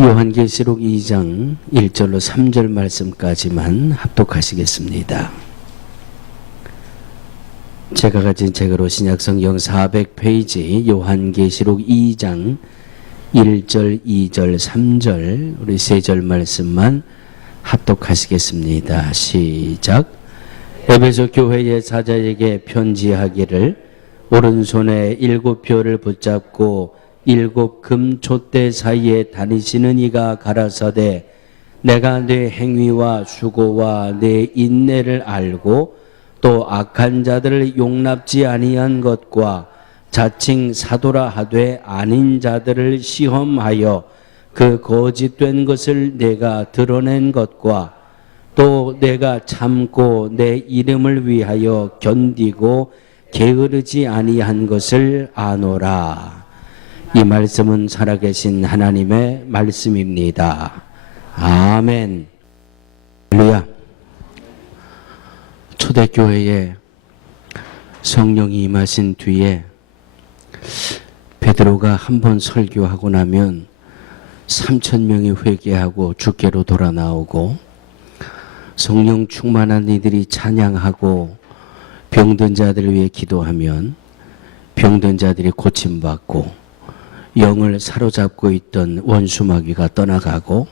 요한계시록 2장 1절로 3절 말씀까지만 합독하시겠습니다. 제가 가진 책으로 신약성경 400페이지 요한계시록 2장 1절, 2절, 3절 우리 3절 말씀만 합독하시겠습니다. 시작. 에베소 교회의 사자에게 편지하기를 오른손에 7표를 붙잡고 7 금촛대 사이에 다니시는 이가 가라사대 내가 내 행위와 수고와 내 인내를 알고 또 악한 자들을 용납지 아니한 것과 자칭 사도라 하되 아닌 자들을 시험하여 그 거짓된 것을 내가 드러낸 것과 또 내가 참고 내 이름을 위하여 견디고 게으르지 아니한 것을 아노라. 이 말씀은 살아계신 하나님의 말씀입니다. 아멘. 할렐루야. 초대교회에 성령이 임하신 뒤에 베드로가 한 번 설교하고 나면 3,000명이 회개하고 주께로 돌아 나오고 성령 충만한 이들이 찬양하고 병든 자들을 위해 기도하면 병든 자들이 고침받고 영을 사로잡고 있던 원수마귀가 떠나가고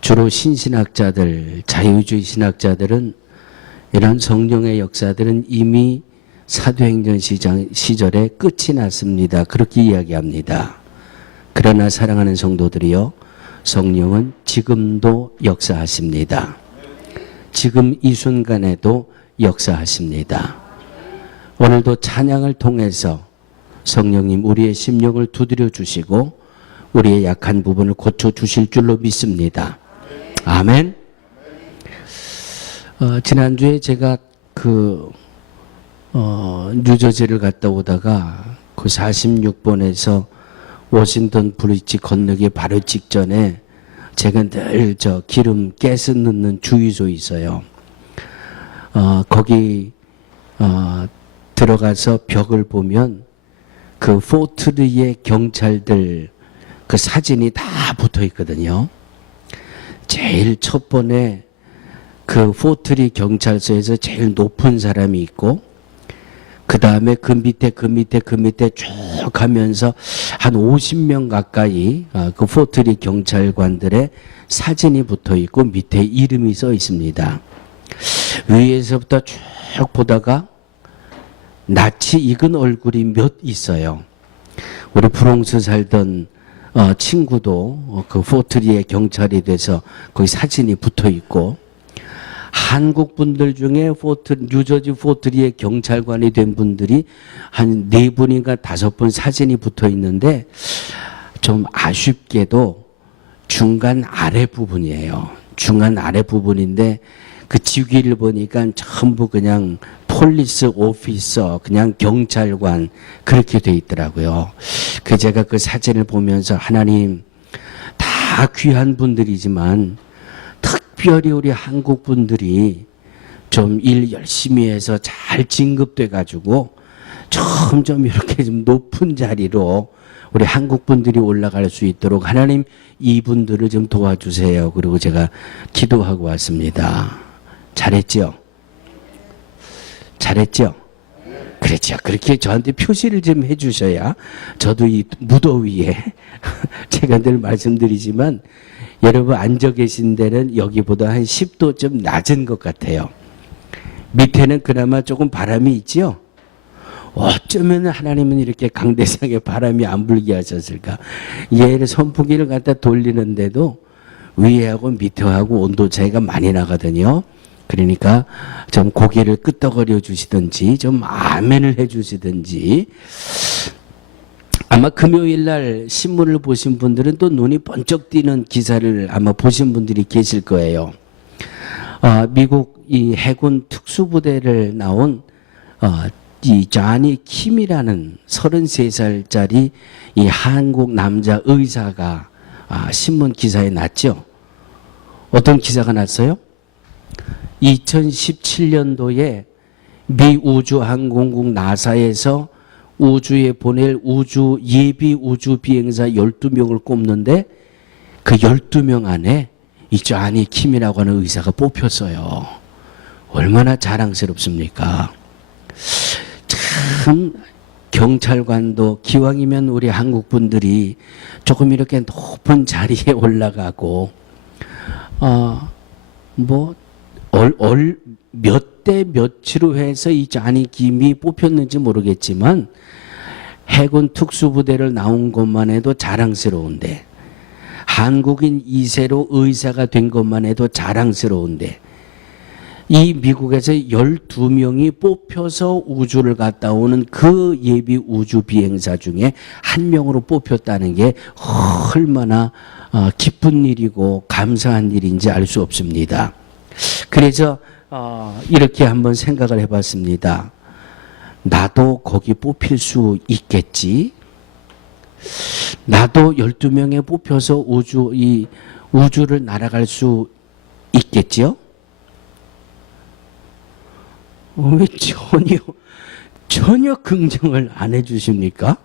주로 신신학자들, 자유주의 신학자들은 이런 성령의 역사들은 이미 사도행전 시절에 끝이 났습니다. 그렇게 이야기합니다. 그러나 사랑하는 성도들이여, 성령은 지금도 역사하십니다. 지금 이 순간에도 역사하십니다. 오늘도 찬양을 통해서 성령님 우리의 심령을 두드려 주시고 우리의 약한 부분을 고쳐 주실 줄로 믿습니다. 아멘. 지난주에 제가 뉴저지를 갔다 오다가 그 46번에서 워싱턴 브리지 건너기 바로 직전에 제가 늘 기름 가스 넣는 주유소 있어요. 거기 들어가서 벽을 보면 그 포트리의 경찰들 그 사진이 다 붙어 있거든요. 제일 첫 번에 그 포트리 경찰서에서 제일 높은 사람이 있고 그 다음에 그 밑에 쭉 하면서 한 50명 가까이 그 포트리 경찰관들의 사진이 붙어 있고 밑에 이름이 써 있습니다. 위에서부터 쭉 보다가 낯이 익은 얼굴이 몇 있어요. 우리 브롱스 살던 친구도 그 포트리의 경찰이 돼서 거기 사진이 붙어 있고 한국 분들 중에 뉴저지 포트리의 경찰관이 된 분들이 한 4분인가 5분 사진이 붙어 있는데 좀 아쉽게도 중간 아래 부분이에요. 중간 아래 부분인데 그 직위를 보니까 전부 그냥 폴리스 오피서, 그냥 경찰관 그렇게 돼 있더라고요. 제가 그 사진을 보면서 하나님 다 귀한 분들이지만 특별히 우리 한국 분들이 좀 일 열심히 해서 잘 진급돼 가지고 점점 이렇게 좀 높은 자리로 우리 한국 분들이 올라갈 수 있도록 하나님 이분들을 좀 도와주세요. 그리고 제가 기도하고 왔습니다. 잘했죠? 잘했죠? 그렇죠. 그렇게 저한테 표시를 좀 해주셔야 저도 이 무더위에 제가 늘 말씀드리지만 여러분 앉아 계신 데는 여기보다 한 10도 좀 낮은 것 같아요. 밑에는 그나마 조금 바람이 있죠? 어쩌면 하나님은 이렇게 강대상에 바람이 안 불게 하셨을까? 얘를 선풍기를 갖다 돌리는데도 위에하고 밑에하고 온도 차이가 많이 나거든요. 그러니까 좀 고개를 끄덕거려 주시든지 좀 아멘을 해 주시든지. 아마 금요일 날 신문을 보신 분들은 또 눈이 번쩍 띄는 기사를 아마 보신 분들이 계실 거예요. 미국 이 해군 특수부대를 나온 이 자니 킴이라는 33살짜리 이 한국 남자 의사가 신문 기사에 났죠. 어떤 기사가 났어요? 2017년도에 미 우주항공국 나사에서 우주에 보낼 우주 예비 우주 비행사 12명을 꼽는데 그 12명 안에 이 쟈니 킴이라고 하는 의사가 뽑혔어요. 얼마나 자랑스럽습니까? 참 경찰관도 기왕이면 우리 한국 분들이 조금 이렇게 높은 자리에 올라가고 몇 대 몇으로 해서 이 쟈니 킴이 뽑혔는지 모르겠지만 해군 특수부대를 나온 것만 해도 자랑스러운데 한국인 2세로 의사가 된 것만 해도 자랑스러운데 이 미국에서 12명이 뽑혀서 우주를 갔다 오는 그 예비 우주 비행사 중에 한 명으로 뽑혔다는 게 얼마나 기쁜 일이고 감사한 일인지 알 수 없습니다. 그래서 이렇게 한번 생각을 해봤습니다. 나도 거기 뽑힐 수 있겠지? 나도 12명에 뽑혀서 우주를 날아갈 수 있겠지요? 왜 전혀 긍정을 안 해주십니까?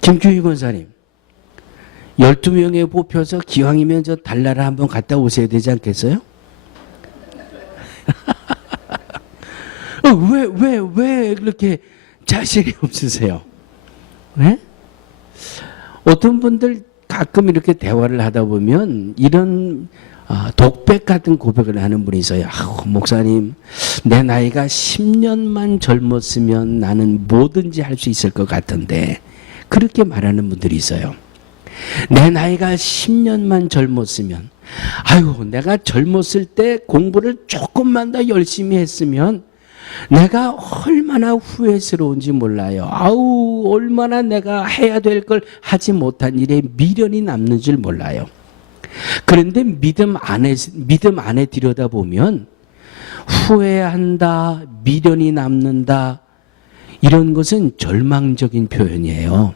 김규희 권사님, 12명에 뽑혀서 기왕이면 저 달나라 한번 갔다 오셔야 되지 않겠어요? 왜 그렇게 자신이 없으세요? 네? 어떤 분들 가끔 이렇게 대화를 하다 보면 이런 독백 같은 고백을 하는 분이 있어요. 목사님, 내 나이가 10년만 젊었으면 나는 뭐든지 할 수 있을 것 같은데, 그렇게 말하는 분들이 있어요. 내 나이가 10년만 젊었으면, 내가 젊었을 때 공부를 조금만 더 열심히 했으면 내가 얼마나 후회스러운지 몰라요. 얼마나 내가 해야 될 걸 하지 못한 일에 미련이 남는 줄 몰라요. 그런데 믿음 안에 들여다보면 후회한다, 미련이 남는다, 이런 것은 절망적인 표현이에요.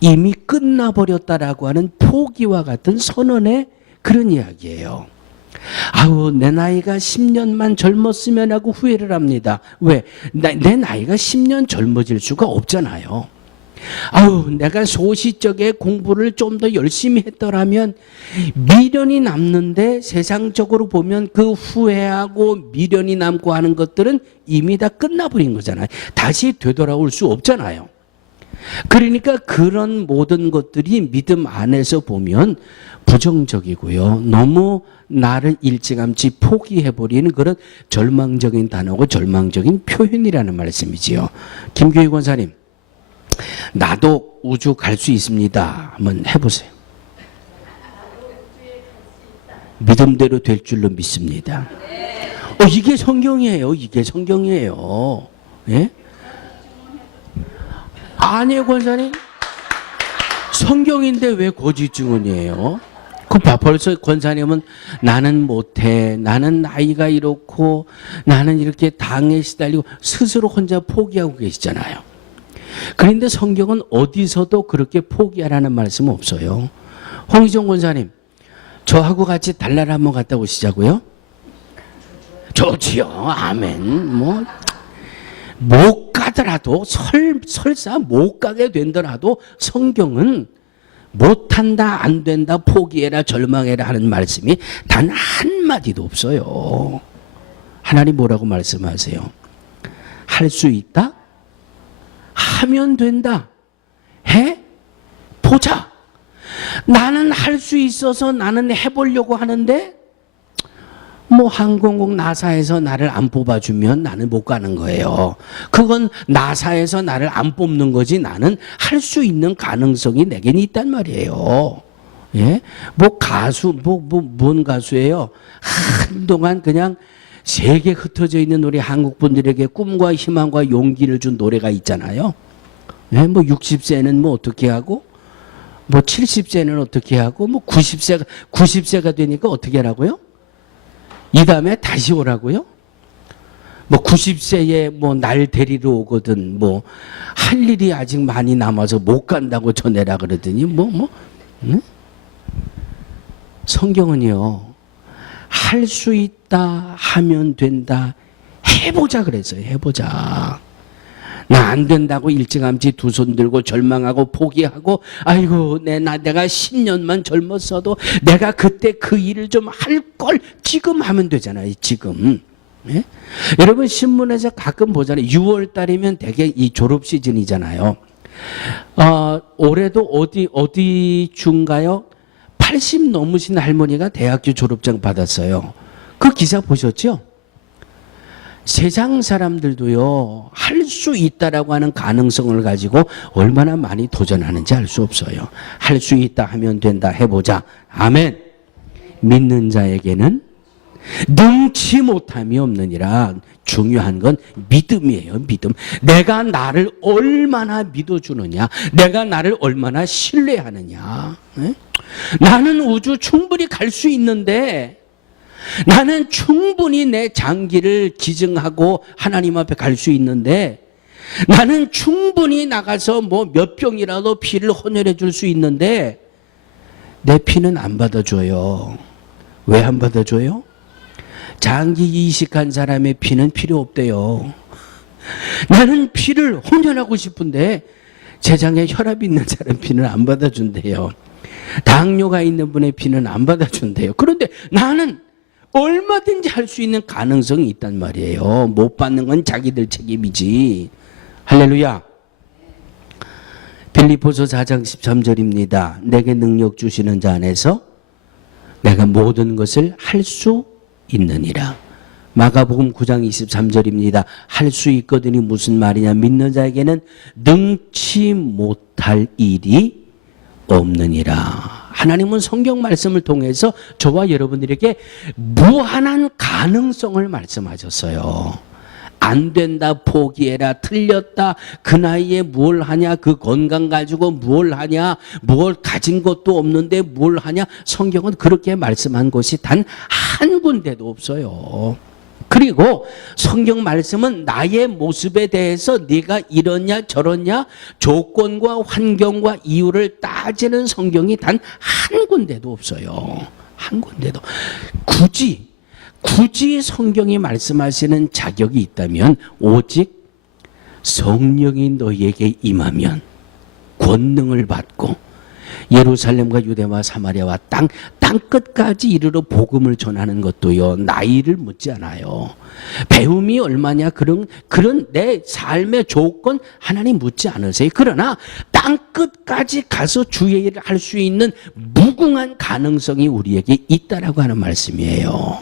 이미 끝나버렸다라고 하는 포기와 같은 선언의 그런 이야기예요. 내 나이가 10년만 젊었으면 하고 후회를 합니다. 왜? 내 나이가 10년 젊어질 수가 없잖아요. 내가 소시적에 공부를 좀 더 열심히 했더라면, 미련이 남는데 세상적으로 보면 그 후회하고 미련이 남고 하는 것들은 이미 다 끝나버린 거잖아요. 다시 되돌아올 수 없잖아요. 그러니까 그런 모든 것들이 믿음 안에서 보면 부정적이고요. 너무 나를 일찌감치 포기해버리는 그런 절망적인 단어고 절망적인 표현이라는 말씀이지요. 김교희 권사님, 나도 우주 갈 수 있습니다. 한번 해보세요. 믿음대로 될 줄로 믿습니다. 이게 성경이에요. 이게 성경이에요. 예? 아니에요, 권사님. 성경인데 왜 거짓 증언이에요? 벌써 권사님은 나는 못해, 나는 나이가 이렇고, 나는 이렇게 당에 시달리고 스스로 혼자 포기하고 계시잖아요. 그런데 성경은 어디서도 그렇게 포기하라는 말씀은 없어요. 홍희정 권사님, 저하고 같이 달나라 한번 갔다 오시자고요? 좋지요. 아멘. 못 가더라도 설사 못 가게 된더라도 성경은 못한다, 안 된다, 포기해라, 절망해라 하는 말씀이 단 한마디도 없어요. 하나님 뭐라고 말씀하세요? 할 수 있다? 하면 된다. 해? 보자. 나는 할 수 있어서 나는 해보려고 하는데 항공국 나사에서 나를 안 뽑아주면 나는 못 가는 거예요. 그건 나사에서 나를 안 뽑는 거지, 나는 할 수 있는 가능성이 내겐 있단 말이에요. 예? 뭔 가수예요? 한동안 그냥 세계 흩어져 있는 우리 한국 분들에게 꿈과 희망과 용기를 준 노래가 있잖아요. 예? 60세는 어떻게 하고, 70세는 어떻게 하고, 90세가 되니까 어떻게 하라고요? 이 다음에 다시 오라고요? 90세에 날 데리러 오거든, 할 일이 아직 많이 남아서 못 간다고 전해라 그러더니, 응? 성경은요, 할 수 있다, 하면 된다, 해보자 그랬어요. 해보자. 나 안 된다고 일찌감치 두 손 들고 절망하고 포기하고, 아이고 내가 10년만 젊었어도 내가 그때 그 일을 좀 할 걸 지금 하면 되잖아요. 지금. 예? 여러분 신문에서 가끔 보잖아요. 6월 달이면 되게 이 졸업 시즌이잖아요. 올해도 어디 중가요? 80 넘으신 할머니가 대학교 졸업장 받았어요. 그 기사 보셨죠? 세상 사람들도요, 할 수 있다라고 하는 가능성을 가지고 얼마나 많이 도전하는지 알 수 없어요. 할 수 있다 하면 된다, 해보자. 아멘. 믿는 자에게는 능치 못함이 없느니라. 중요한 건 믿음이에요. 믿음. 내가 나를 얼마나 믿어주느냐, 내가 나를 얼마나 신뢰하느냐. 네? 나는 우주 충분히 갈 수 있는데, 나는 충분히 내 장기를 기증하고 하나님 앞에 갈 수 있는데, 나는 충분히 나가서 뭐 몇 병이라도 피를 헌혈해 줄 수 있는데, 내 피는 안 받아줘요. 왜 안 받아줘요? 장기 이식한 사람의 피는 필요 없대요. 나는 피를 헌혈하고 싶은데 제장에 혈압이 있는 사람 피는 안 받아준대요. 당뇨가 있는 분의 피는 안 받아준대요. 그런데 나는 얼마든지 할 수 있는 가능성이 있단 말이에요. 못 받는 건 자기들 책임이지. 할렐루야. 빌립보서 4장 13절입니다. 내게 능력 주시는 자 안에서 내가 모든 것을 할 수 있느니라. 마가복음 9장 23절입니다. 할 수 있거든이 무슨 말이냐. 믿는 자에게는 능치 못할 일이 없느니라. 하나님은 성경 말씀을 통해서 저와 여러분들에게 무한한 가능성을 말씀하셨어요. 안 된다, 포기해라, 틀렸다, 그 나이에 뭘 하냐, 그 건강 가지고 뭘 하냐, 뭘 가진 것도 없는데 뭘 하냐. 성경은 그렇게 말씀한 곳이 단 한 군데도 없어요. 그리고 성경 말씀은 나의 모습에 대해서 네가 이러냐 저러냐 조건과 환경과 이유를 따지는 성경이 단 한 군데도 없어요. 한 군데도. 굳이 성경이 말씀하시는 자격이 있다면 오직 성령이 너희에게 임하면 권능을 받고 예루살렘과 유대와 사마리아와 땅 끝까지 이르러 복음을 전하는 것도요, 나이를 묻지 않아요. 배움이 얼마냐, 그런 내 삶의 조건 하나님 묻지 않으세요. 그러나 땅 끝까지 가서 주의 일을 할 수 있는 무궁한 가능성이 우리에게 있다라고 하는 말씀이에요.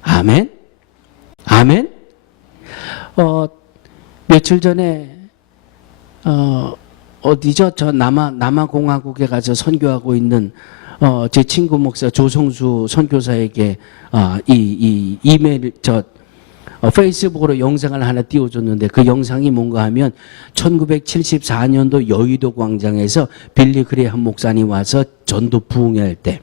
아멘. 아멘. 며칠 전에 어디죠? 저 남아공화국에 가서 선교하고 있는 제 친구 목사 조성수 선교사에게 이 이메일 페이스북으로 영상을 하나 띄워줬는데, 그 영상이 뭔가 하면 1974년도 여의도 광장에서 빌리 그레이엄 목사님 와서 전도 부흥회할 때,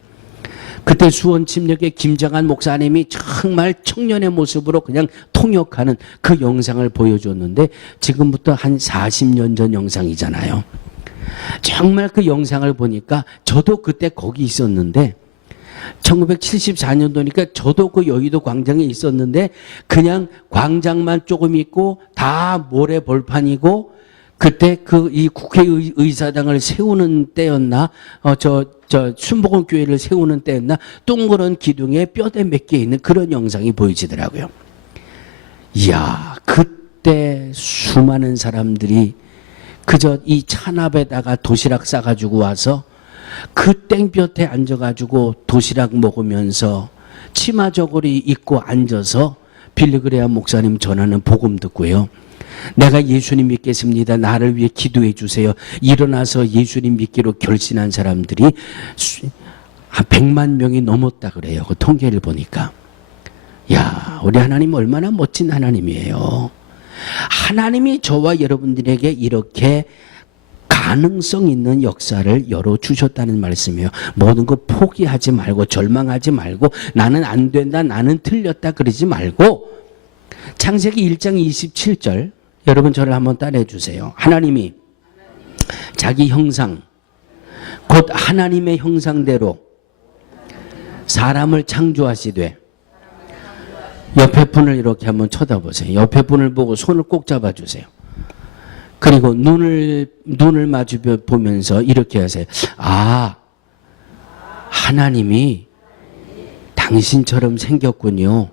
그때 수원 침략의 김장한 목사님이 정말 청년의 모습으로 그냥 통역하는 그 영상을 보여줬는데, 지금부터 한 40년 전 영상이잖아요. 정말 그 영상을 보니까 저도 그때 거기 있었는데, 1974년도니까 저도 그 여의도 광장에 있었는데, 그냥 광장만 조금 있고 다 모래 벌판이고, 그때 이 국회의사당을 세우는 때였나, 순복음교회를 세우는 때였나, 동그란 기둥에 뼈대 몇 개 있는 그런 영상이 보여지더라고요. 이야, 그때 수많은 사람들이 그저 이 찬압에다가 도시락 싸가지고 와서 그 땡볕에 앉아가지고 도시락 먹으면서 치마 저고리 입고 앉아서 빌리 그레이엄 목사님 전하는 복음 듣고요, 내가 예수님 믿겠습니다, 나를 위해 기도해 주세요, 일어나서 예수님 믿기로 결심한 사람들이 한 100만 명이 넘었다 그래요. 그 통계를 보니까. 야, 우리 하나님 얼마나 멋진 하나님이에요. 하나님이 저와 여러분들에게 이렇게 가능성 있는 역사를 열어주셨다는 말씀이에요. 모든 거 포기하지 말고 절망하지 말고 나는 안 된다, 나는 틀렸다 그러지 말고, 창세기 1장 27절 여러분 저를 한번 따라해 주세요. 하나님이 자기 형상 곧 하나님의 형상대로 사람을 창조하시되, 옆에 분을 이렇게 한번 쳐다보세요. 옆에 분을 보고 손을 꼭 잡아주세요. 그리고 눈을 마주 보면서 이렇게 하세요. 아, 하나님이 당신처럼 생겼군요.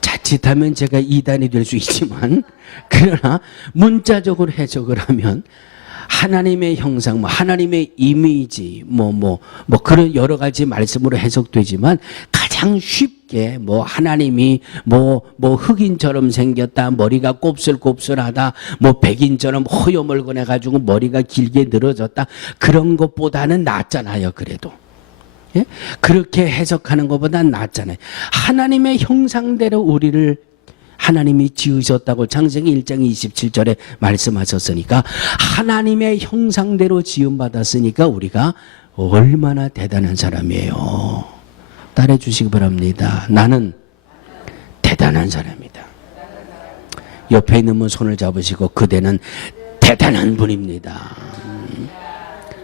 자칫하면 제가 이단이 될 수 있지만, 그러나 문자적으로 해석을 하면 하나님의 형상, 하나님의 이미지, 그런 여러 가지 말씀으로 해석되지만, 가장 쉽게 하나님이 흑인처럼 생겼다, 머리가 곱슬곱슬하다, 백인처럼 허여멀건해가지고 머리가 길게 늘어졌다, 그런 것보다는 낫잖아요. 그래도. 예? 그렇게 해석하는 것보다 낫잖아요. 하나님의 형상대로 우리를 하나님이 지으셨다고 창세기 1장 27절에 말씀하셨으니까, 하나님의 형상대로 지음받았으니까 우리가 얼마나 대단한 사람이에요. 따라해 주시기 바랍니다. 나는 대단한 사람이다. 옆에 있는 분 손을 잡으시고, 그대는 대단한 분입니다.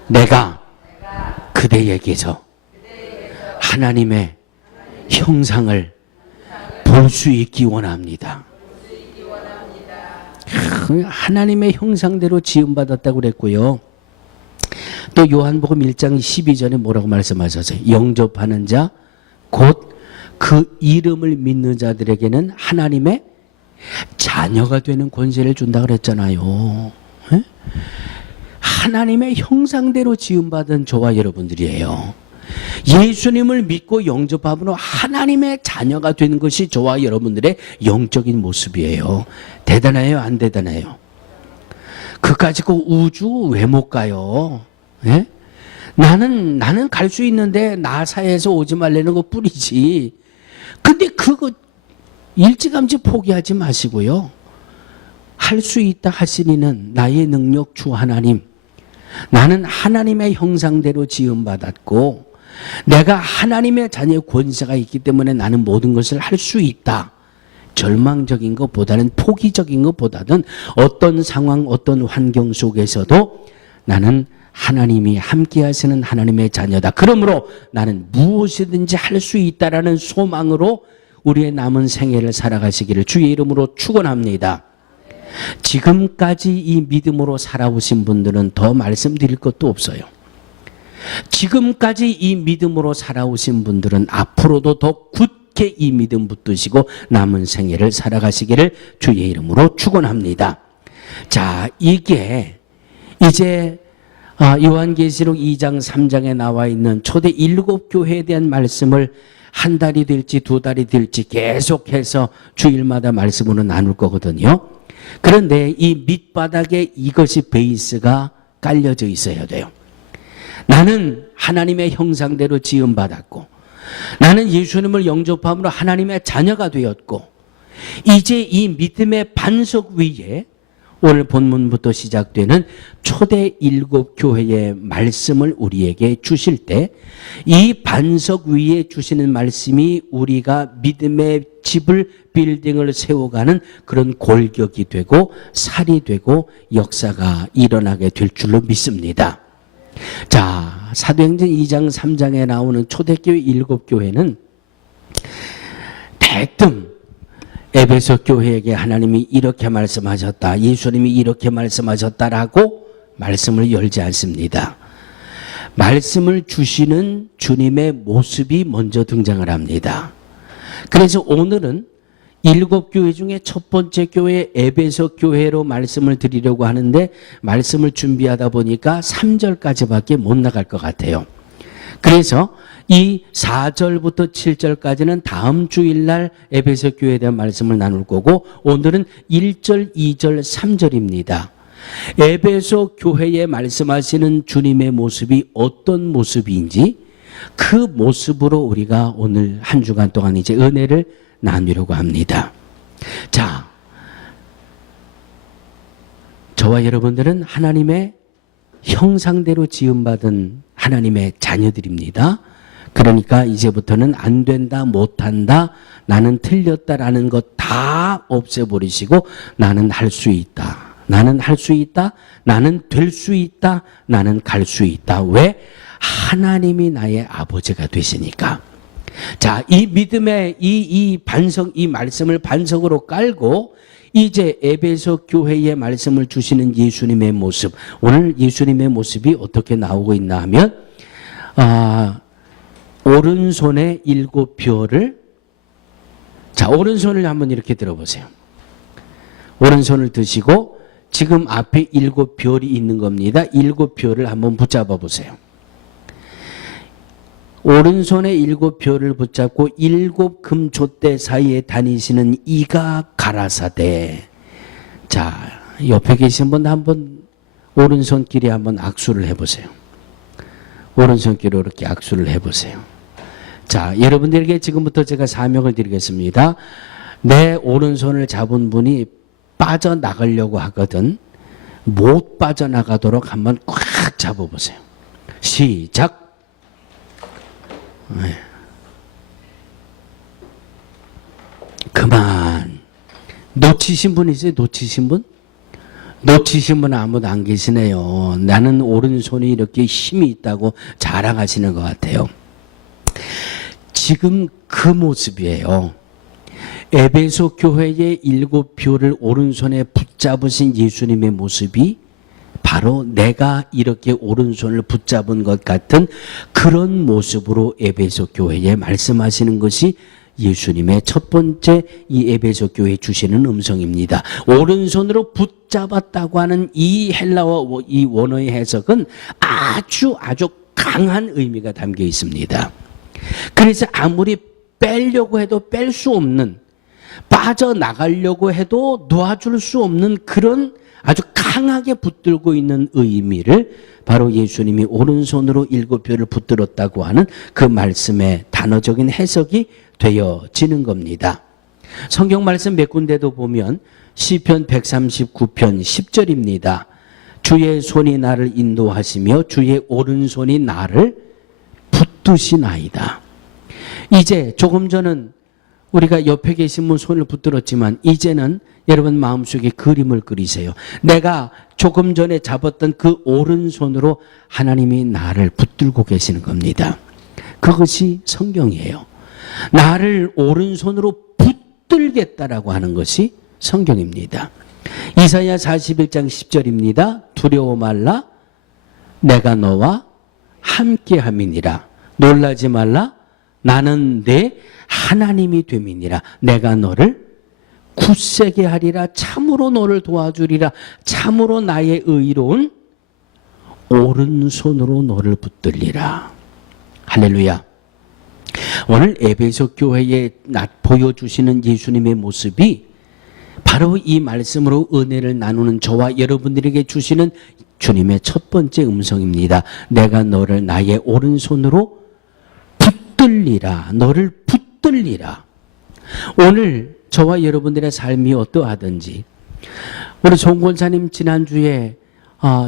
내가 그대에게서 하나님의 형상을 볼 수 있기 원합니다. 하나님의 형상대로 지음받았다고 그랬고요. 또 요한복음 1장 12절에 뭐라고 말씀하셨어요? 영접하는 자, 곧 그 이름을 믿는 자들에게는 하나님의 자녀가 되는 권세를 준다 그랬잖아요. 에? 하나님의 형상대로 지음받은 저와 여러분들이에요. 예수님을 믿고 영접함으로 하나님의 자녀가 되는 것이 저와 여러분들의 영적인 모습이에요. 대단해요? 안 대단해요? 그까짓 거 우주 왜 못 가요? 예? 나는 갈 수 있는데 나사에서 오지 말라는 것 뿐이지. 근데 그거 일찌감치 포기하지 마시고요. 할 수 있다 하시니는 나의 능력 주 하나님. 나는 하나님의 형상대로 지음받았고 내가 하나님의 자녀의 권세가 있기 때문에 나는 모든 것을 할 수 있다. 절망적인 것보다는, 포기적인 것보다는 어떤 상황, 어떤 환경 속에서도 나는 하나님이 함께 하시는 하나님의 자녀다. 그러므로 나는 무엇이든지 할 수 있다라는 소망으로 우리의 남은 생애를 살아가시기를 주의 이름으로 축원합니다. 지금까지 이 믿음으로 살아오신 분들은 더 말씀드릴 것도 없어요. 지금까지 이 믿음으로 살아오신 분들은 앞으로도 더 굳게 이 믿음 붙드시고 남은 생애를 살아가시기를 주의 이름으로 축원합니다. 자, 이게 이제 요한계시록 2장 3장에 나와 있는 초대 7교회에 대한 말씀을 한 달이 될지 두 달이 될지 계속해서 주일마다 말씀으로 나눌 거거든요. 그런데 이 밑바닥에 이것이 베이스가 깔려져 있어야 돼요. 나는 하나님의 형상대로 지음받았고 나는 예수님을 영접함으로 하나님의 자녀가 되었고 이제 이 믿음의 반석 위에 오늘 본문부터 시작되는 초대 7교회의 말씀을 우리에게 주실 때 이 반석 위에 주시는 말씀이 우리가 믿음의 집을 빌딩을 세워가는 그런 골격이 되고 살이 되고 역사가 일어나게 될 줄로 믿습니다. 자, 사도행전 2장 3장에 나오는 초대교회 7교회는 대뜸 에베소 교회에게 하나님이 이렇게 말씀하셨다, 예수님이 이렇게 말씀하셨다라고 말씀을 열지 않습니다. 말씀을 주시는 주님의 모습이 먼저 등장을 합니다. 그래서 오늘은 7교회 중에 첫 번째 교회 에베소 교회로 말씀을 드리려고 하는데 말씀을 준비하다 보니까 3절까지밖에 못 나갈 것 같아요. 그래서 이 4절부터 7절까지는 다음 주일날 에베소 교회에 대한 말씀을 나눌 거고 오늘은 1절, 2절, 3절입니다. 에베소 교회에 말씀하시는 주님의 모습이 어떤 모습인지 그 모습으로 우리가 오늘 한 주간 동안 이제 은혜를 나누려고 합니다. 자, 저와 여러분들은 하나님의 형상대로 지음받은 하나님의 자녀들입니다. 그러니까 이제부터는 안 된다, 못한다, 나는 틀렸다라는 것 다 없애버리시고 나는 할 수 있다. 나는 할 수 있다. 나는 될 수 있다. 나는 갈 수 있다. 왜? 하나님이 나의 아버지가 되시니까. 자, 이 믿음의 이 반석, 이 말씀을 반석으로 깔고 이제 에베소 교회에 말씀을 주시는 예수님의 모습, 오늘 예수님의 모습이 어떻게 나오고 있나 하면 오른손에 7별을, 자, 오른손을 한번 이렇게 들어보세요. 오른손을 드시고 지금 앞에 7별이 있는 겁니다. 7별을 한번 붙잡아 보세요. 오른손에 7별을 붙잡고 7 금촛대 사이에 다니시는 이가 가라사대. 자, 옆에 계신 분 한번 오른손끼리 한번 악수를 해보세요. 오른손끼리 이렇게 악수를 해보세요. 자, 여러분들에게 지금부터 제가 사명을 드리겠습니다. 내 오른손을 잡은 분이 빠져나가려고 하거든. 못 빠져나가도록 한번 꽉 잡아보세요. 시작. 네. 그만. 놓치신 분 있어요? 놓치신 분? 놓치신 분 아무도 안 계시네요. 나는 오른손이 이렇게 힘이 있다고 자랑하시는 것 같아요. 지금 그 모습이에요. 에베소 교회의 7별을 오른손에 붙잡으신 예수님의 모습이 바로 내가 이렇게 오른손을 붙잡은 것 같은 그런 모습으로 에베소 교회에 말씀하시는 것이 예수님의 첫 번째 이 에베소 교회에 주시는 음성입니다. 오른손으로 붙잡았다고 하는 이 헬라어, 이 원어의 해석은 아주 강한 의미가 담겨 있습니다. 그래서 아무리 빼려고 해도 뺄 수 없는, 빠져나가려고 해도 놓아줄 수 없는 그런 아주 강하게 붙들고 있는 의미를 바로 예수님이 오른손으로 7별을 붙들었다고 하는 그 말씀의 단어적인 해석이 되어지는 겁니다. 성경 말씀 몇 군데도 보면 시편 139편 10절입니다. 주의 손이 나를 인도하시며 주의 오른손이 나를 붙드시나이다. 이제 조금 전은 우리가 옆에 계신 분 손을 붙들었지만 이제는 여러분 마음속에 그림을 그리세요. 내가 조금 전에 잡았던 그 오른손으로 하나님이 나를 붙들고 계시는 겁니다. 그것이 성경이에요. 나를 오른손으로 붙들겠다라고 하는 것이 성경입니다. 이사야 41장 10절입니다. 두려워 말라, 내가 너와 함께함이니라. 놀라지 말라, 나는 내 하나님이 됨이니라. 내가 너를 굳세게 하리라. 참으로 너를 도와주리라. 참으로 나의 의로운 오른손으로 너를 붙들리라. 할렐루야. 오늘 에베소 교회에 보여주시는 예수님의 모습이 바로 이 말씀으로 은혜를 나누는 저와 여러분들에게 주시는 주님의 첫 번째 음성입니다. 내가 너를 나의 오른손으로 붙들리라. 너를 붙들리라. 오늘 저와 여러분들의 삶이 어떠하든지, 우리 송 권사님 지난주에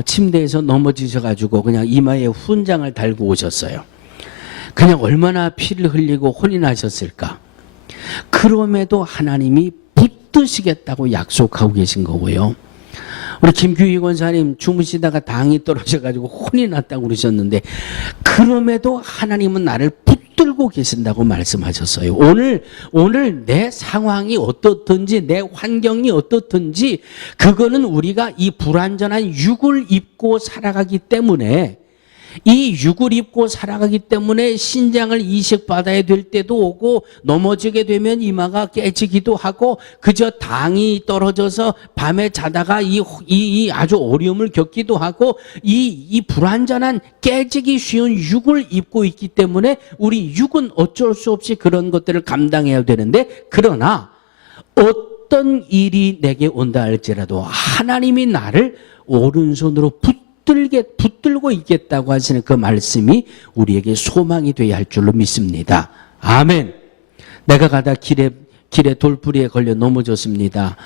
침대에서 넘어지셔가지고 그냥 이마에 훈장을 달고 오셨어요. 그냥 얼마나 피를 흘리고 혼이 나셨을까. 그럼에도 하나님이 붙드시겠다고 약속하고 계신 거고요. 우리 김규희 권사님 주무시다가 당이 떨어져가지고 혼이 났다고 그러셨는데 그럼에도 하나님은 나를 붙들고 계신다고 말씀하셨어요. 오늘 내 상황이 어떻든지 내 환경이 어떻든지 그거는 우리가 이 불완전한 육을 입고 살아가기 때문에 이 육을 입고 살아가기 때문에 신장을 이식받아야 될 때도 오고 넘어지게 되면 이마가 깨지기도 하고 그저 당이 떨어져서 밤에 자다가 이 아주 어려움을 겪기도 하고 이 불완전한 깨지기 쉬운 육을 입고 있기 때문에 우리 육은 어쩔 수 없이 그런 것들을 감당해야 되는데 그러나 어떤 일이 내게 온다 할지라도 하나님이 나를 오른손으로 붙들고 있겠다고 하시는 그 말씀이 우리에게 소망이 되어야 할 줄로 믿습니다. 아멘. 내가 가다 길에 돌부리에 걸려 넘어졌습니다.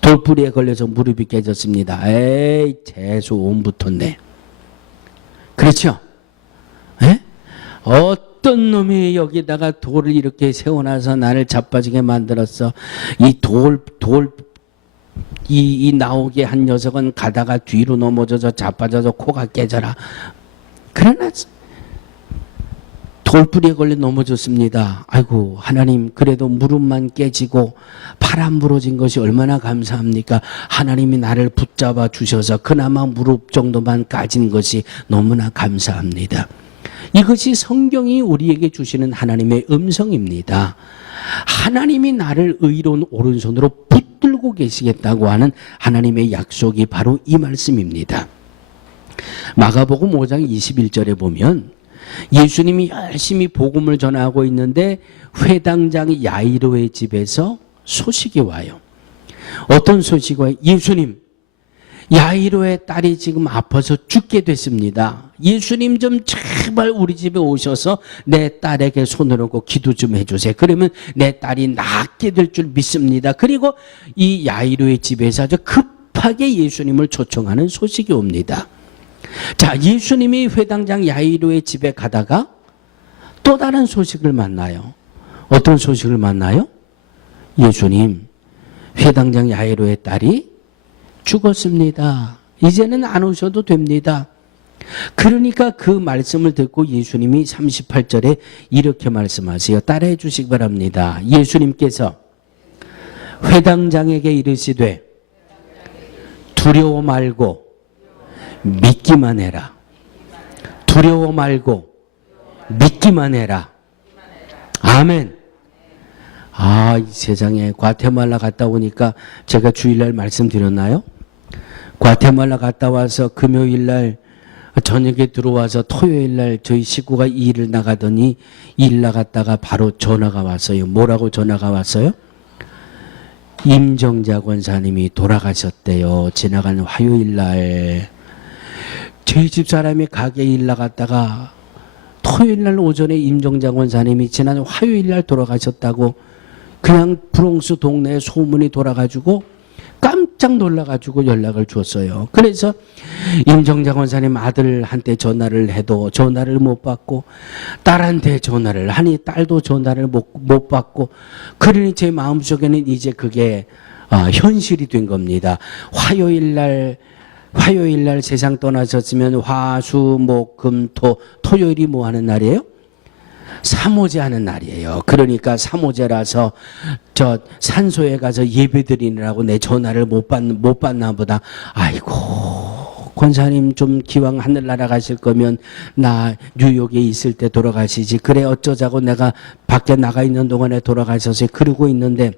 돌부리에 걸려서 무릎이 깨졌습니다. 에이, 재수 온 붙었네. 그렇죠? 에? 어떤 놈이 여기다가 돌을 이렇게 세워놔서 나를 자빠지게 만들었어. 이 나오게 한 녀석은 가다가 뒤로 넘어져서 자빠져서 코가 깨져라. 그러나 돌뿌리에 걸려 넘어졌습니다. 아이고 하나님, 그래도 무릎만 깨지고 팔 안 부러진 것이 얼마나 감사합니까? 하나님이 나를 붙잡아 주셔서 그나마 무릎 정도만 까진 것이 너무나 감사합니다. 이것이 성경이 우리에게 주시는 하나님의 음성입니다. 하나님이 나를 의로운 오른손으로 붙들고 계시겠다고 하는 하나님의 약속이 바로 이 말씀입니다. 마가복음 5장 21절에 보면 예수님이 열심히 복음을 전하고 있는데 회당장 야이로의 집에서 소식이 와요. 어떤 소식이 와요? 예수님, 야이로의 딸이 지금 아파서 죽게 됐습니다. 예수님 좀 제발 우리 집에 오셔서 내 딸에게 손을 얹고 기도 좀 해주세요. 그러면 내 딸이 낫게 될 줄 믿습니다. 그리고 이 야이로의 집에서 아주 급하게 예수님을 초청하는 소식이 옵니다. 자, 예수님이 회당장 야이로의 집에 가다가 또 다른 소식을 만나요. 어떤 소식을 만나요? 예수님, 회당장 야이로의 딸이 죽었습니다. 이제는 안 오셔도 됩니다. 그러니까 그 말씀을 듣고 예수님이 38절에 이렇게 말씀하세요. 따라해 주시기 바랍니다. 예수님께서 회당장에게 이르시되 두려워 말고 믿기만 해라. 두려워 말고 믿기만 해라. 아멘. 이 세상에 과테말라 갔다 오니까 제가 주일날 말씀드렸나요? 과테말라 갔다 와서 금요일날 저녁에 들어와서 토요일날 저희 식구가 일을 나가더니 일 나갔다가 바로 전화가 왔어요. 뭐라고 전화가 왔어요? 임정자 권사님이 돌아가셨대요. 지나간 화요일날. 저희 집사람이 가게 일 나갔다가 토요일날 오전에 임정자 권사님이 지난 화요일날 돌아가셨다고 그냥 브롱스 동네에 소문이 돌아가지고 깜짝 놀라가지고 연락을 줬어요. 그래서 임정자 권사님 아들한테 전화를 해도 전화를 못 받고 딸한테 전화를 하니 딸도 전화를 못 받고 그러니 제 마음속에는 이제 그게 현실이 된 겁니다. 화요일날 세상 떠나셨으면 화, 수, 목, 금, 토, 토요일이 뭐 하는 날이에요? 삼오제 하는 날이에요. 그러니까 삼오제라서 저 산소에 가서 예배 드리느라고 내 전화를 못 받나 보다. 아이고, 권사님 좀 기왕 하늘나라 가실 거면 나 뉴욕에 있을 때 돌아가시지. 그래 어쩌자고 내가 밖에 나가 있는 동안에 돌아가셔서 그러고 있는데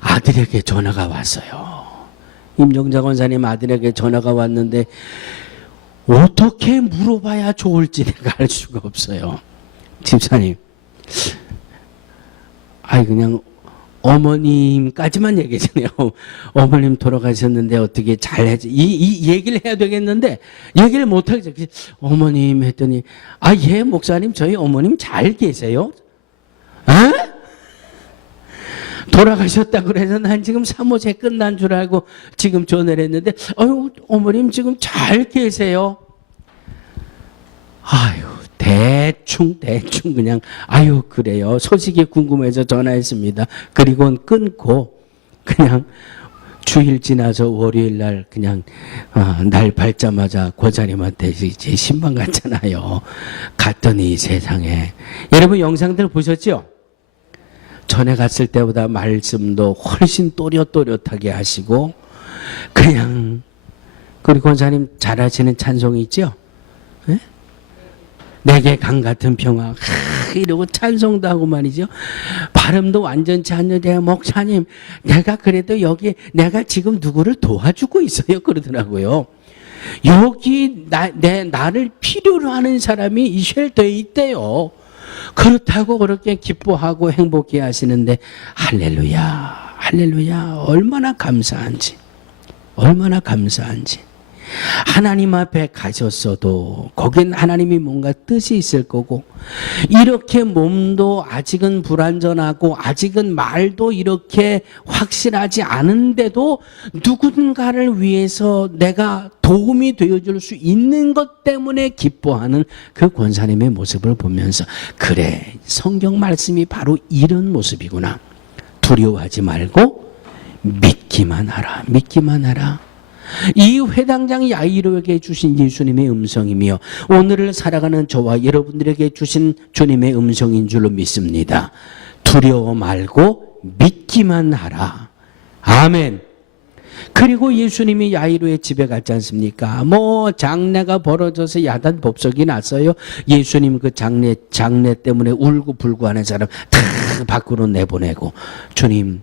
아들에게 전화가 왔어요. 임정자 권사님 아들에게 전화가 왔는데 어떻게 물어봐야 좋을지 내가 알 수가 없어요. 집사님, 그냥 어머님까지만 얘기했잖아요. 어머님 돌아가셨는데 어떻게 잘해지? 이 얘기를 해야 되겠는데 얘기를 못 하겠죠. 어머님 했더니 예 목사님 저희 어머님 잘 계세요. 에? 돌아가셨다 그래서 난 지금 사모제 끝난 줄 알고 지금 전화를 했는데 어머님 지금 잘 계세요. 대충 그냥 그래요. 소식이 궁금해서 전화했습니다. 그리고는 끊고 그냥 주일 지나서 월요일 날 그냥 날 밝자마자 권사님한테 이제 신방 갔잖아요. 갔더니 세상에 여러분 영상들 보셨죠? 전에 갔을 때보다 말씀도 훨씬 또렷또렷하게 하시고 그냥 그리고 권사님 잘하시는 찬송이 있죠? 네? 내게 강 같은 평화 이러고 찬송도 하고 말이죠. 발음도 완전치 않는데 목사님 내가 그래도 여기 내가 지금 누구를 도와주고 있어요 그러더라고요. 여기 나를 필요로 하는 사람이 이 쉘터에 있대요. 그렇다고 그렇게 기뻐하고 행복해 하시는데 할렐루야 할렐루야 얼마나 감사한지 하나님 앞에 가셨어도 거긴 하나님이 뭔가 뜻이 있을 거고 이렇게 몸도 아직은 불완전하고 아직은 말도 이렇게 확실하지 않은데도 누군가를 위해서 내가 도움이 되어줄 수 있는 것 때문에 기뻐하는 그 권사님의 모습을 보면서 그래 성경 말씀이 바로 이런 모습이구나. 두려워하지 말고 믿기만 하라. 이 회당장 야이로에게 주신 예수님의 음성이며 오늘을 살아가는 저와 여러분들에게 주신 주님의 음성인 줄로 믿습니다. 두려워 말고 믿기만 하라. 아멘. 그리고 예수님이 야이로의 집에 갔지 않습니까? 뭐 장례가 벌어져서 야단 법석이 났어요. 예수님 그 장례 때문에 울고 불고 하는 사람 다 밖으로 내보내고, 주님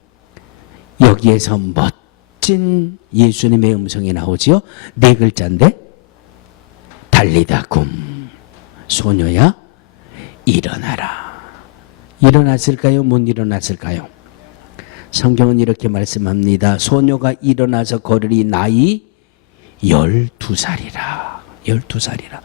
여기에서 멋진 예수님의 음성이 나오지요. 4글자인데 달리다 굼, 소녀야 일어나라. 일어났을까요? 못 일어났을까요? 성경은 이렇게 말씀합니다. 소녀가 일어나서 걸으니 나이 12살이라. 12살이라.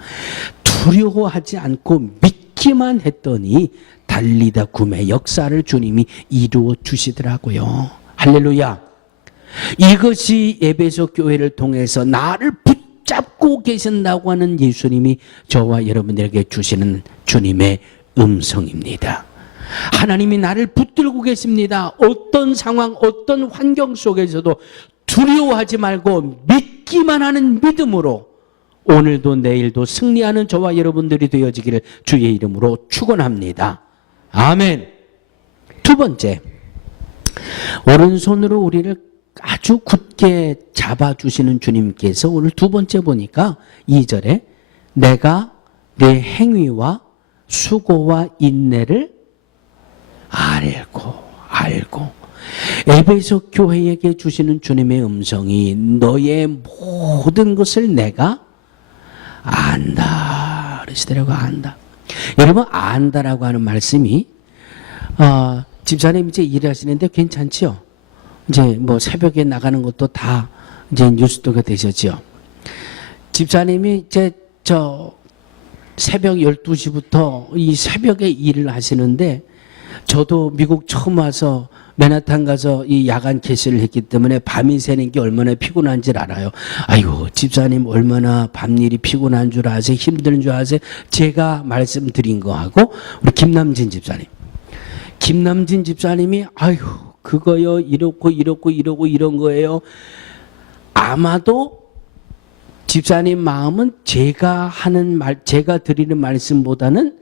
두려워하지 않고 믿기만 했더니 달리다 굼의 역사를 주님이 이루어 주시더라고요. 할렐루야. 이것이 에베소 교회를 통해서 나를 붙잡고 계신다고 하는 예수님이 저와 여러분들에게 주시는 주님의 음성입니다. 하나님이 나를 붙들고 계십니다. 어떤 상황, 어떤 환경 속에서도 두려워하지 말고 믿기만 하는 믿음으로 오늘도 내일도 승리하는 저와 여러분들이 되어지기를 주의 이름으로 축원합니다. 아멘. 두 번째, 오른손으로 우리를 아주 굳게 잡아주시는 주님께서 오늘 두 번째 보니까 2절에 내가 내 행위와 수고와 인내를 알고 에베소 교회에게 주시는 주님의 음성이 너의 모든 것을 내가 안다 그러시더라고요. 안다. 여러분, 안다라고 하는 말씀이 집사님 이제 일하시는데 괜찮지요? 이제 뭐 새벽에 나가는 것도 다 이제 뉴스도가 되셨죠. 집사님이 이제 새벽 12시부터 이 새벽에 일을 하시는데, 저도 미국 처음 와서 맨하탄 가서 이 야간 캐시를 했기 때문에 밤이 새는 게 얼마나 피곤한지 알아요. 아이고, 집사님 얼마나 밤일이 피곤한 줄 아세요? 힘든 줄 아세요? 제가 말씀드린 거하고 우리 김남진 집사님이 아이고 그거요 이렇고 이런 거예요. 아마도 집사님 마음은 제가 드리는 말씀보다는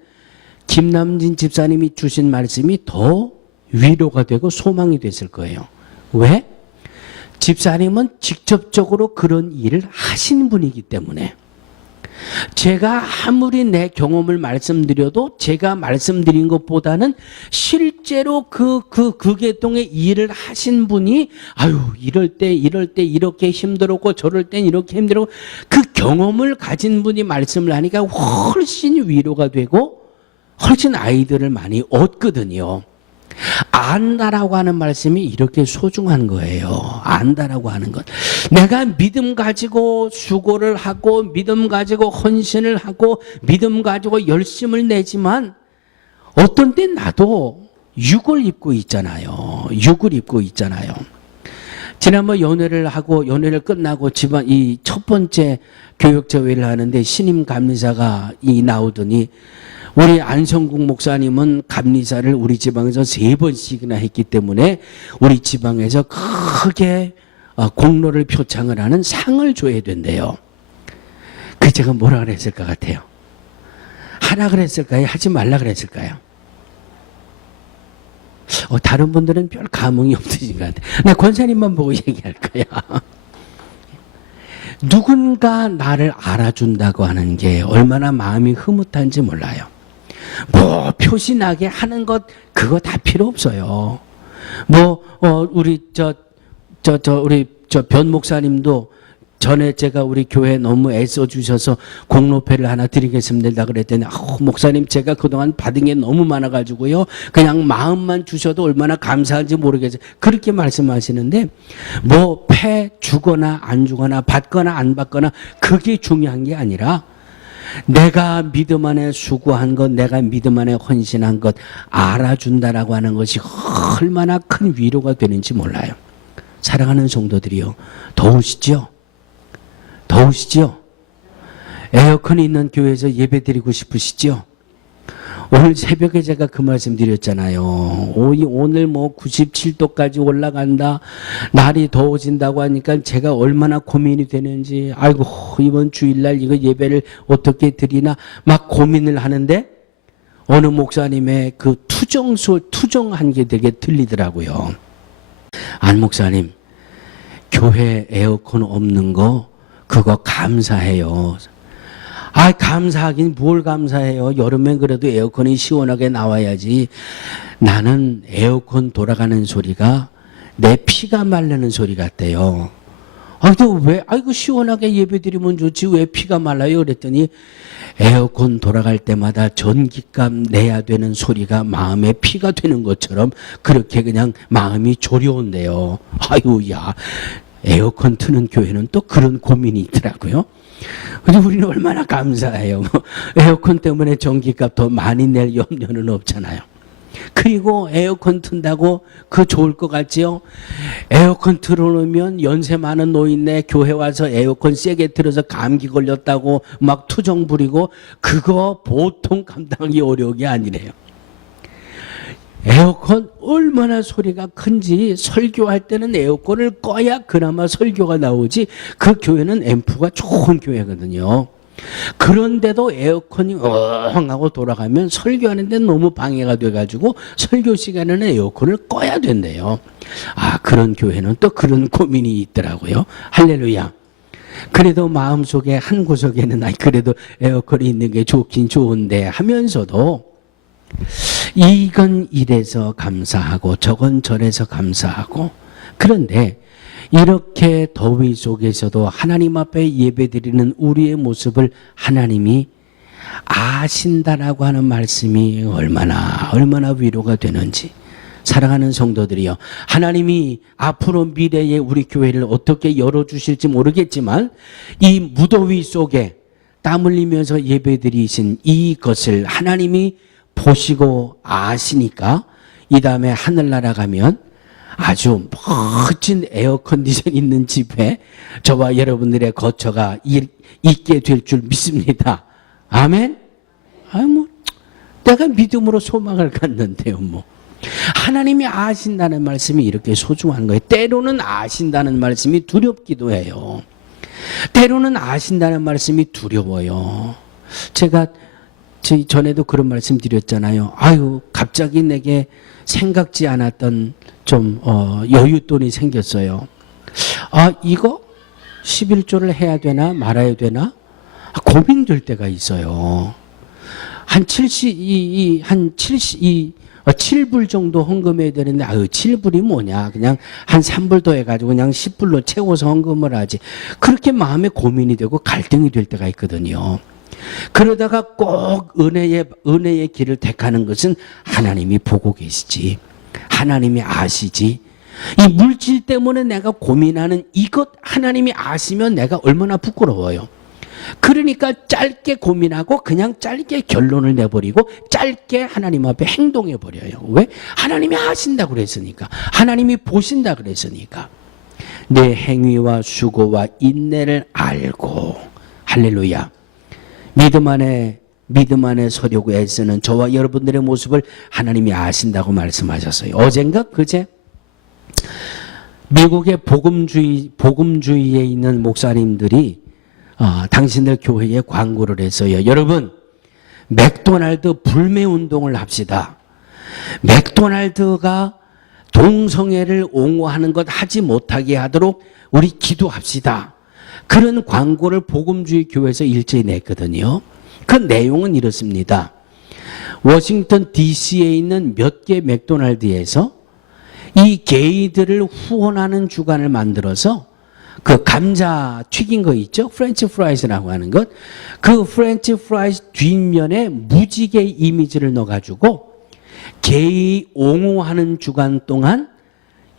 김남진 집사님이 주신 말씀이 더 위로가 되고 소망이 됐을 거예요. 왜? 집사님은 직접적으로 그런 일을 하신 분이기 때문에. 제가 아무리 내 경험을 말씀드려도 제가 말씀드린 것보다는 실제로 그 계통의 일을 하신 분이 이럴 때 이렇게 힘들었고 저럴 땐 이렇게 힘들었고 그 경험을 가진 분이 말씀을 하니까 훨씬 위로가 되고 훨씬 아이들을 많이 얻거든요. 안다라고 하는 말씀이 이렇게 소중한 거예요. 안다라고 하는 것. 내가 믿음 가지고 수고를 하고 믿음 가지고 헌신을 하고 믿음 가지고 열심을 내지만 어떤 때 나도 육을 입고 있잖아요. 지난번 연회를 끝나고 집안 이 첫 번째 교역제회를 하는데 신임 감리사가 나오더니 우리 안성국 목사님은 감리사를 우리 지방에서 3번씩이나 했기 때문에 우리 지방에서 크게 공로를 표창을 하는 상을 줘야 된대요. 그 제가 뭐라 그랬을 것 같아요? 하라 그랬을까요? 하지 말라 그랬을까요? 다른 분들은 별 감흥이 없으신 것 같아요. 나 권사님만 보고 얘기할 거야. 누군가 나를 알아준다고 하는 게 얼마나 마음이 흐뭇한지 몰라요. 뭐 표시나게 하는 것 그거 다 필요 없어요. 우리 변 목사님도 전에 제가 우리 교회 너무 애써 주셔서 공로패를 하나 드리겠습니다 그랬더니 목사님 제가 그동안 받은 게 너무 많아가지고요 그냥 마음만 주셔도 얼마나 감사한지 모르겠어요. 그렇게 말씀하시는데 뭐 패 주거나 안 주거나 받거나 안 받거나 그게 중요한 게 아니라 내가 믿음 안에 수고한 것, 내가 믿음 안에 헌신한 것 알아준다라고 하는 것이 얼마나 큰 위로가 되는지 몰라요. 사랑하는 성도들이요, 더우시죠? 에어컨이 있는 교회에서 예배 드리고 싶으시죠? 오늘 새벽에 제가 그 말씀 드렸잖아요. 오늘 뭐 97도까지 올라간다. 날이 더워진다고 하니까 제가 얼마나 고민이 되는지. 아이고, 이번 주일날 이거 예배를 어떻게 드리나 막 고민을 하는데 어느 목사님의 그 투정한 게 되게 들리더라고요. 안 목사님, 교회 에어컨 없는 거 그거 감사해요. 아, 감사하긴 뭘 감사해요. 여름엔 그래도 에어컨이 시원하게 나와야지. 나는 에어컨 돌아가는 소리가 내 피가 마르는 소리 같대요. 아, 또 왜? 아이고, 시원하게 예배드리면 좋지. 왜 피가 말라요? 그랬더니 에어컨 돌아갈 때마다 전기값 내야 되는 소리가 마음에 피가 되는 것처럼 그렇게 그냥 마음이 졸여온대요. 아유, 야. 에어컨 트는 교회는 또 그런 고민이 있더라고요. 근데 우리는 얼마나 감사해요. 에어컨 때문에 전기값 더 많이 낼 염려는 없잖아요. 그리고 에어컨 튼다고 그 좋을 것 같지요? 에어컨 틀어놓으면 연세 많은 노인네 교회 와서 에어컨 세게 틀어서 감기 걸렸다고 막 투정 부리고 그거 보통 감당하기 어려운 게 아니래요. 에어컨 얼마나 소리가 큰지 설교할 때는 에어컨을 꺼야 그나마 설교가 나오지. 그 교회는 앰프가 좋은 교회거든요. 그런데도 에어컨이 하고 돌아가면 설교하는데 너무 방해가 돼가지고 설교 시간에는 에어컨을 꺼야 된대요. 아, 그런 교회는 또 그런 고민이 있더라고요. 할렐루야. 그래도 마음속에 한 구석에는 그래도 에어컨이 있는 게 좋긴 좋은데 하면서도 이건 이래서 감사하고 저건 저래서 감사하고, 그런데 이렇게 더위 속에서도 하나님 앞에 예배드리는 우리의 모습을 하나님이 아신다라고 하는 말씀이 얼마나 위로가 되는지. 사랑하는 성도들이요, 하나님이 앞으로 미래에 우리 교회를 어떻게 열어주실지 모르겠지만 이 무더위 속에 땀 흘리면서 예배드리신 이것을 하나님이 보시고 아시니까 이 다음에 하늘나라 가면 아주 멋진 에어컨디션 있는 집에 저와 여러분들의 거처가 있게 될 줄 믿습니다. 아멘? 내가 믿음으로 소망을 갖는데요, 뭐. 하나님이 아신다는 말씀이 이렇게 소중한 거예요. 때로는 아신다는 말씀이 두렵기도 해요. 때로는 아신다는 말씀이 두려워요. 제가 전에도 그런 말씀 드렸잖아요. 아유, 갑자기 내게 생각지 않았던 여윳돈이 생겼어요. 아, 이거 11조를 해야 되나 말아야 되나 고민될 때가 있어요. 한 7불 정도 헌금해야 되는데, 7불이 뭐냐. 그냥 한 3불 더 해가지고 그냥 10불로 채워서 헌금을 하지. 그렇게 마음에 고민이 되고 갈등이 될 때가 있거든요. 그러다가 꼭 은혜의 길을 택하는 것은 하나님이 보고 계시지. 하나님이 아시지. 이 물질 때문에 내가 고민하는 이것 하나님이 아시면 내가 얼마나 부끄러워요. 그러니까 짧게 고민하고 그냥 짧게 결론을 내버리고 짧게 하나님 앞에 행동해 버려요. 왜? 하나님이 아신다고 그랬으니까. 하나님이 보신다 그랬으니까. 내 행위와 수고와 인내를 알고, 할렐루야, 믿음 안에 서려고 애쓰는 저와 여러분들의 모습을 하나님이 아신다고 말씀하셨어요. 어젠가 그제 미국의 복음주의에 있는 목사님들이 당신들 교회에 광고를 했어요. 여러분, 맥도날드 불매 운동을 합시다. 맥도날드가 동성애를 옹호하는 것 하지 못하게 하도록 우리 기도합시다. 그런 광고를 복음주의 교회에서 일제히 냈거든요. 그 내용은 이렇습니다. 워싱턴 DC에 있는 몇 개 맥도날드에서 이 게이들을 후원하는 주간을 만들어서 그 감자 튀긴 거 있죠? 프렌치 프라이즈라고 하는 것. 그 프렌치 프라이즈 뒷면에 무지개 이미지를 넣어가지고 게이 옹호하는 주간 동안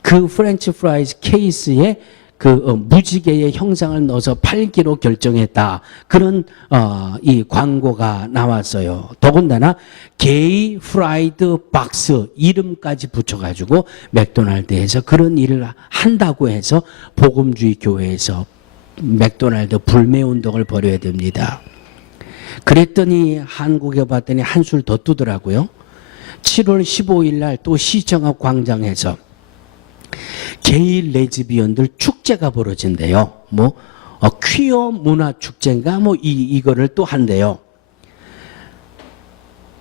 그 프렌치 프라이즈 케이스에 그 무지개의 형상을 넣어서 팔기로 결정했다. 그런 이 광고가 나왔어요. 더군다나 게이 프라이드 박스 이름까지 붙여가지고 맥도날드에서 그런 일을 한다고 해서 복음주의 교회에서 맥도날드 불매 운동을 벌여야 됩니다. 그랬더니 한국에 봤더니 한술 더 뜨더라고요. 7월 15일 날 또 시청 앞 광장에서 게이 레즈비언들 축제가 벌어진대요. 뭐 퀴어 문화 축제인가 뭐 이거를 또 한대요.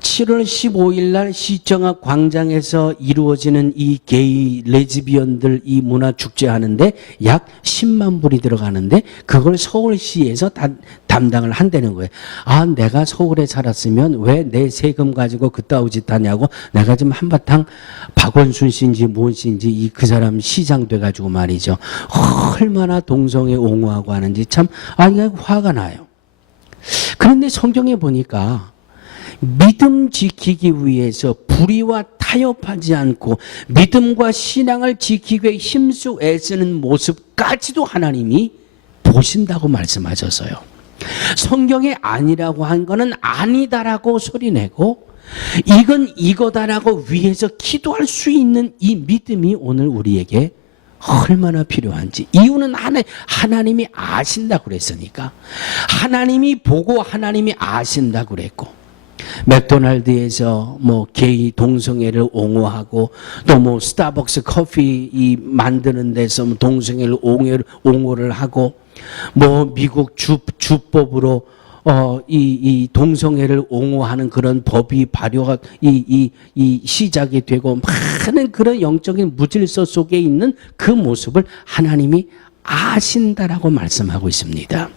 7월 15일 날 시청 앞 광장에서 이루어지는 이 게이 레즈비언들 이 문화 축제 하는데 약 10만 불이 들어가는데 그걸 서울시에서 담당을 한다는 거예요. 아, 내가 서울에 살았으면 왜 내 세금 가지고 그따위 짓 하냐고 내가 지금 한바탕 박원순 씨인지 뭔 씨인지 그 사람 시장 돼가지고 말이죠. 얼마나 동성애 옹호하고 하는지 참 화가 나요. 그런데 성경에 보니까 믿음 지키기 위해서 불의와 타협하지 않고 믿음과 신앙을 지키기 위해 힘쓰고 애쓰는 모습까지도 하나님이 보신다고 말씀하셔서요. 성경에 아니라고 한 거는 아니다라고 소리내고 이건 이거다라고 위해서 기도할 수 있는 이 믿음이 오늘 우리에게 얼마나 필요한지. 이유는 하나님이 아신다고 그랬으니까. 하나님이 보고 하나님이 아신다고 그랬고, 맥도날드에서 뭐 게이 동성애를 옹호하고 또 뭐 스타벅스 커피 만드는 데서 뭐 동성애를 옹호를 하고 뭐 미국 주법으로 이 동성애를 옹호하는 그런 법이 발효가 이 시작이 되고 많은 그런 영적인 무질서 속에 있는 그 모습을 하나님이 아신다라고 말씀하고 있습니다.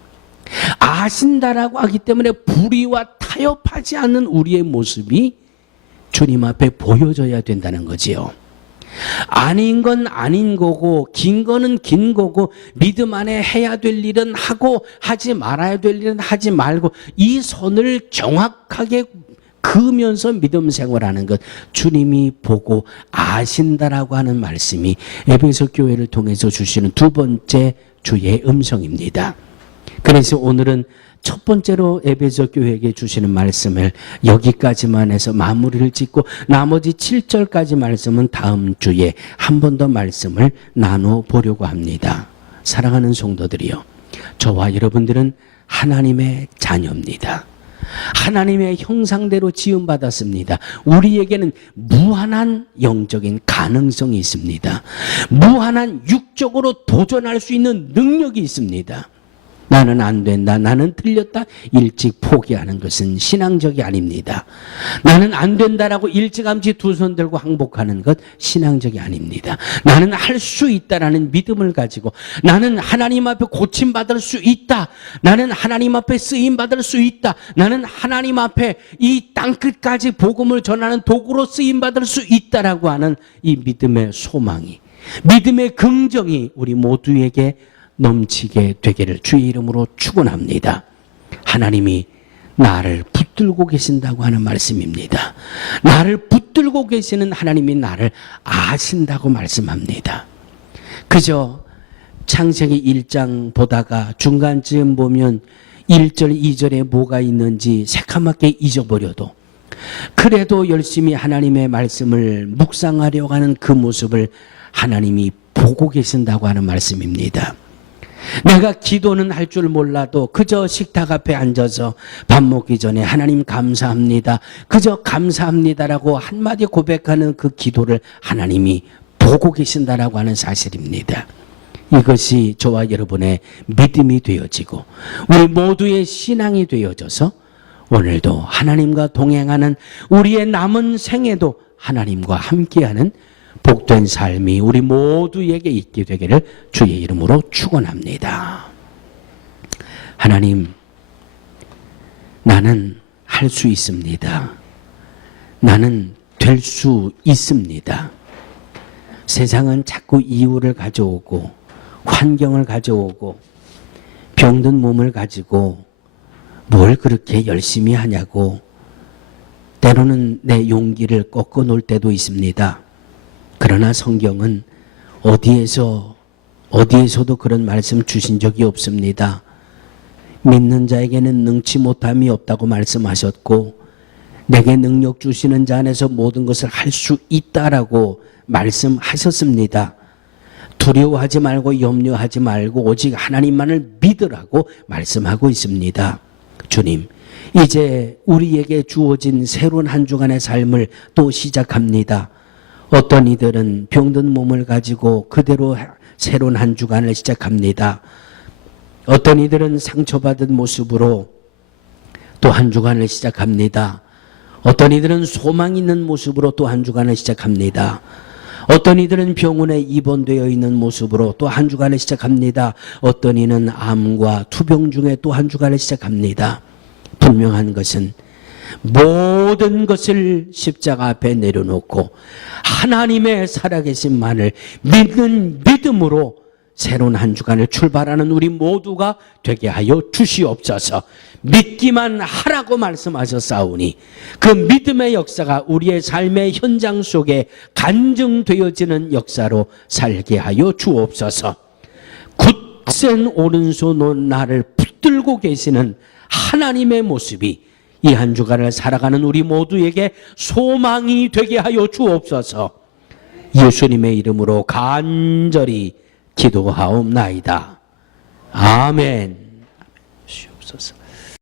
아신다라고 하기 때문에 불의와 타협하지 않는 우리의 모습이 주님 앞에 보여져야 된다는 거지요. 아닌 건 아닌 거고 긴 거는 긴 거고 믿음 안에 해야 될 일은 하고 하지 말아야 될 일은 하지 말고 이 선을 정확하게 그으면서 믿음 생활하는 것 주님이 보고 아신다라고 하는 말씀이 에베소 교회를 통해서 주시는 두 번째 주의 음성입니다. 그래서 오늘은 첫 번째로 에베소 교회에게 주시는 말씀을 여기까지만 해서 마무리를 짓고 나머지 7절까지 말씀은 다음 주에 한 번 더 말씀을 나눠보려고 합니다. 사랑하는 성도들이요, 저와 여러분들은 하나님의 자녀입니다. 하나님의 형상대로 지음받았습니다. 우리에게는 무한한 영적인 가능성이 있습니다. 무한한 육적으로 도전할 수 있는 능력이 있습니다. 나는 안 된다, 나는 틀렸다 일찍 포기하는 것은 신앙적이 아닙니다. 나는 안 된다라고 일찌감치 두 손 들고 항복하는 것 신앙적이 아닙니다. 나는 할 수 있다라는 믿음을 가지고 나는 하나님 앞에 고침받을 수 있다, 나는 하나님 앞에 쓰임받을 수 있다, 나는 하나님 앞에 이 땅끝까지 복음을 전하는 도구로 쓰임받을 수 있다라고 하는 이 믿음의 소망이, 믿음의 긍정이 우리 모두에게 넘치게 되기를 주의 이름으로 축원합니다. 하나님이 나를 붙들고 계신다고 하는 말씀입니다. 나를 붙들고 계시는 하나님이 나를 아신다고 말씀합니다. 그저 창세기 1장 보다가 중간쯤 보면 1절 2절에 뭐가 있는지 새카맣게 잊어버려도 그래도 열심히 하나님의 말씀을 묵상하려고 하는 그 모습을 하나님이 보고 계신다고 하는 말씀입니다. 내가 기도는 할 줄 몰라도 그저 식탁 앞에 앉아서 밥 먹기 전에 하나님 감사합니다, 그저 감사합니다라고 한마디 고백하는 그 기도를 하나님이 보고 계신다라고 하는 사실입니다. 이것이 저와 여러분의 믿음이 되어지고 우리 모두의 신앙이 되어져서 오늘도 하나님과 동행하는 우리의 남은 생에도 하나님과 함께하는 복된 삶이 우리 모두에게 있게 되기를 주의 이름으로 축원합니다. 하나님, 나는 할 수 있습니다. 나는 될 수 있습니다. 세상은 자꾸 이유를 가져오고 환경을 가져오고 병든 몸을 가지고 뭘 그렇게 열심히 하냐고 때로는 내 용기를 꺾어 놓을 때도 있습니다. 그러나 성경은 어디에서도 그런 말씀 주신 적이 없습니다. 믿는 자에게는 능치 못함이 없다고 말씀하셨고 내게 능력 주시는 자 안에서 모든 것을 할 수 있다라고 말씀하셨습니다. 두려워하지 말고 염려하지 말고 오직 하나님만을 믿으라고 말씀하고 있습니다. 주님, 이제 우리에게 주어진 새로운 한 주간의 삶을 또 시작합니다. 어떤 이들은 병든 몸을 가지고 그대로 새로운 한 주간을 시작합니다. 어떤 이들은 상처받은 모습으로 또 한 주간을 시작합니다. 어떤 이들은 소망 있는 모습으로 또 한 주간을 시작합니다. 어떤 이들은 병원에 입원되어 있는 모습으로 또 한 주간을 시작합니다. 어떤 이는 암과 투병 중에 또 한 주간을 시작합니다. 분명한 것은 모든 것을 십자가 앞에 내려놓고 하나님의 살아계신만을 믿는 믿음으로 새로운 한 주간을 출발하는 우리 모두가 되게 하여 주시옵소서. 믿기만 하라고 말씀하셨사오니 그 믿음의 역사가 우리의 삶의 현장 속에 간증되어지는 역사로 살게 하여 주옵소서. 굳센 오른손으로 나를 붙들고 계시는 하나님의 모습이 이 한 주간을 살아가는 우리 모두에게 소망이 되게 하여 주옵소서. 예수님의 이름으로 간절히 기도하옵나이다. 아멘. 주옵소서.